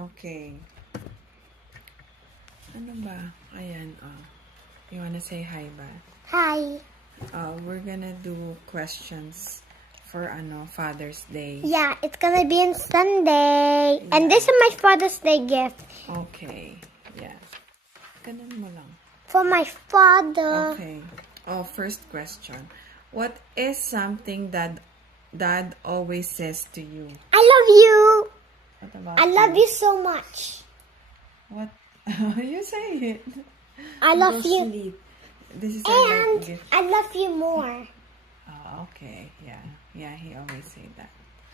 Okay. Ano ba? Ayan, oh. You wanna say hi ba? Hi. We're gonna do questions for Father's Day. Yeah, it's gonna be on Sunday. And this is my Father's Day gift. Okay. Yeah. Ganun mo lang. For my father. Okay. Oh, first question. What is something that Dad always says to you? I love you. What about I love you so much. What? You say it. I love Go you. sleep. This is a And light gift. I love you more. Oh, okay. Yeah. Yeah, he always say that.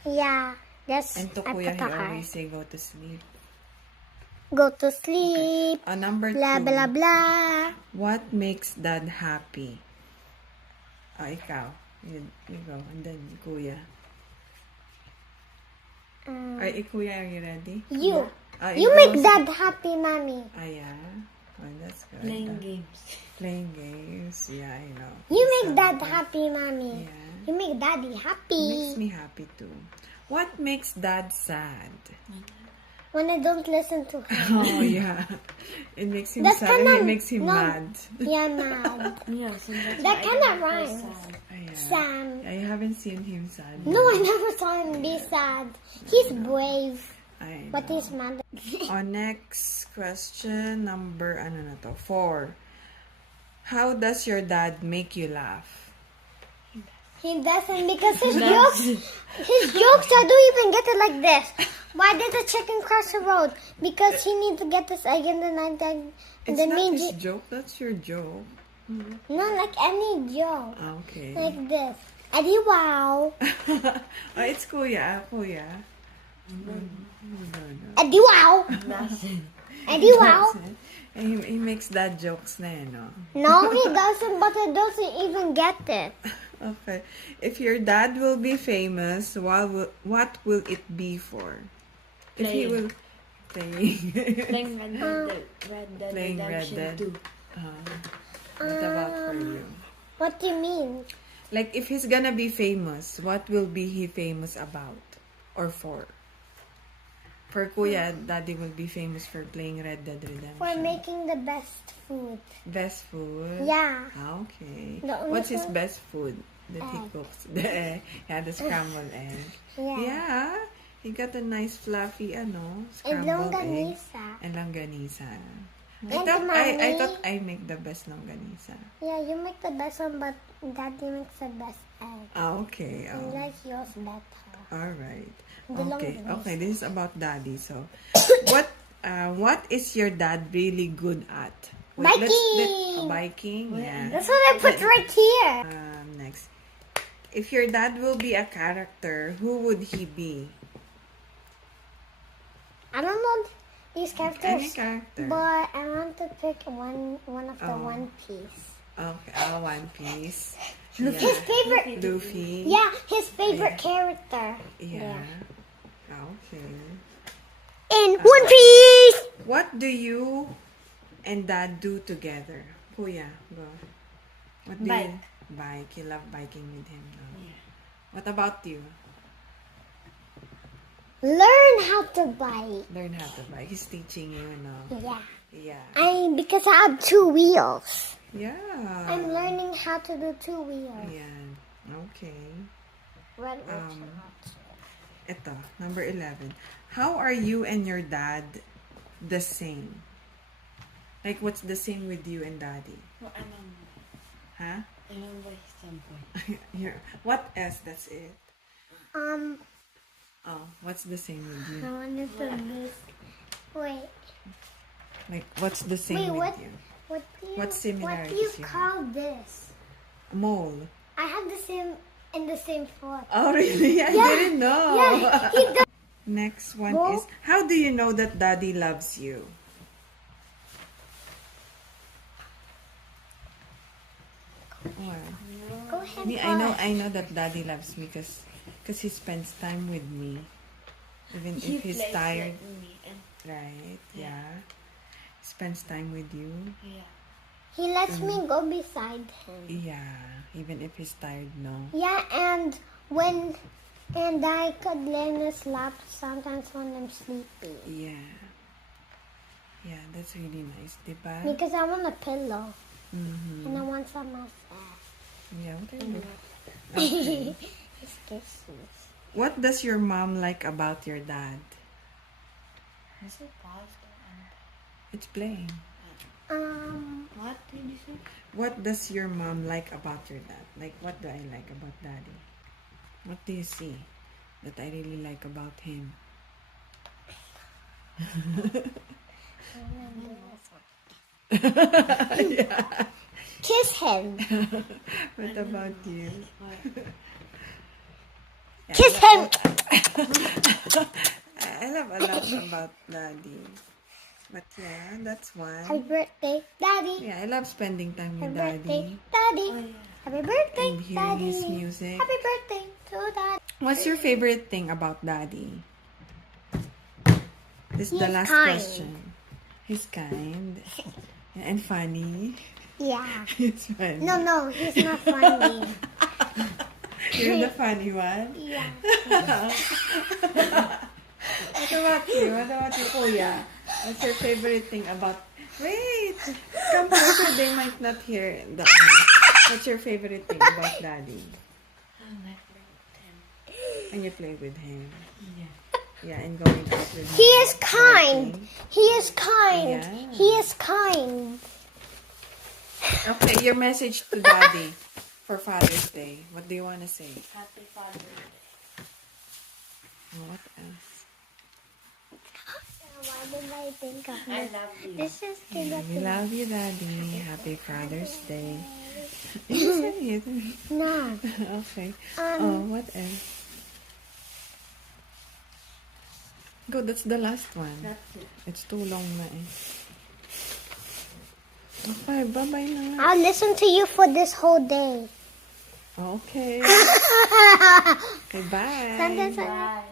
Yeah. That's And to I Kuya, put he a heart. always say go to sleep. Go to sleep. Number Blah, 2. blah, blah. What makes Dad happy? Ikaw. You go. And then, Kuya. Ay, Kuya, are you ready? You. You You make Dad happy, Mommy. Yeah. Oh, that's good. Playing games. Playing games. Yeah, I know. You It's make so Dad good. happy, Mommy. Yeah. You make Daddy happy. Makes me happy too. What makes Dad sad? When I don't listen to him. Oh, yeah. It makes him That's sad. kinda- It makes him no. mad. Yeah, mad. Yeah, so that's That why I kinda don't feel rhymes. sad. Yeah. Sam. I haven't seen him sad. No, I never saw him be sad. He's brave, I but know. he's mad. Next question, number 4. How does your dad make you laugh? He doesn't because his jokes I don't even get it like this. Why did the chicken cross the road? Because he needs to get this egg in the night egg. And It's then not me his joke. That's your joke. not like any joke. Okay. Like this. Eddie wow. It's Kuya. Kuya. Eddie wow. Eddie wow. He makes dad jokes na no? No, he doesn't, but he doesn't even get it. Okay. If your dad will be famous, what will it be for? If he Playing. will playing. Playing Red Dead Playing Red Redemption Dead. 2. What about for you? What do you mean? Like if he's gonna be famous, what will be he famous about or for? For Kuya, Daddy will be famous for playing Red Dead Redemption. For making the best food. Best food? Yeah. Okay. The only What's his food- best food that he Egg. cooks? The egg. Yeah, the scrambled egg. Yeah. Yeah. He got a nice fluffy And scrambled egg. longganisa. And longganisa. I And thought mommy. I make the best longganisa. Yeah, you make the best one, but Daddy makes the best egg. Okay. I like yours better. All right. The Okay. longganisa. Okay. This is about Daddy. So, what is your dad really good at? Biking! Biking. Yeah. That's what I put right here. Next. If your dad will be a character, who would he be? I don't know these Any characters, character. but I want to pick one of the Oh. One Piece. Okay. One Piece. His favorite. Luffy. Yeah, his favorite character. Yeah. Okay. In One Piece. What do you and Dad do together? Kuya, go. What do Bike. you bike? You love biking with him, no? What about you? Learn how to bike. Learn how to bike. He's teaching you, no? Yeah. Yeah. Because I have 2 wheels. Yeah. I'm learning how to do 2 wheels. Yeah. Okay. Red Ito, number 11. How are you and your dad the same? Like, what's the same with you and Daddy? No, Huh? I'm by standpoint. Here. What else? That's it. Oh, what's the same with I you? wanted to do. Wait. Like, what's the same Wait, with you? What do you? What What do similarities you you have? call this? Mole. I have the same in the same foot. Oh, really? I didn't know. Yeah, he does. Next one Mole? is, how do you know that Daddy loves you? Well, Go ahead. me, I know that Daddy loves me because he spends time with me. Even if he's plays tired. with me and Right, yeah. Spends time with you. yeah. He lets me go beside him. Yeah, even if he's tired, no. Yeah, and when And I could lay in his lap sometimes when I'm sleepy. Yeah. Yeah, that's really nice, diba? Because I want a pillow. Mm-hmm. And I want some massage. Yeah, what are you Okay. It's kisses. What does your mom like about your dad? Is it paused? It's playing. What did you say? What does your mom like about your dad? Like, what do I like about daddy? What do you see that I really like about him? Yeah. Kiss him. What about you? Kiss him. I love a lot about daddy. But yeah, that's Happy one. birthday, Daddy. Yeah, I love spending time Happy with birthday, daddy. Daddy. Happy birthday, And hearing Daddy. his music. Happy birthday to Daddy. What's your favorite thing about daddy? This is the He's last kind. question. He's kind and funny. Yeah. He's funny. No, he's not funny. You're the funny one. Yeah. What about you? What about you, Kuya? What's your favorite thing about... Wait! Come closer. They might not hear the... What's your favorite thing about daddy? I play with him. And you play with him. Yeah. Yeah, and going out with him. He is kind. Walking. He is kind. Yeah. He is kind. Okay, your message to daddy for Father's Day. What do you want to say? Happy Father's Day. What else? Why did I think of I this? love you. This is Yeah, we the love you, Daddy. Happy Father's Day. You say it. No. Okay. Oh, what else? Go, that's the last one. That's it. It's too long na eh. Okay, bye-bye na nga. I'll listen to you for this whole day. Okay. Okay, bye. Sometimes I Bye.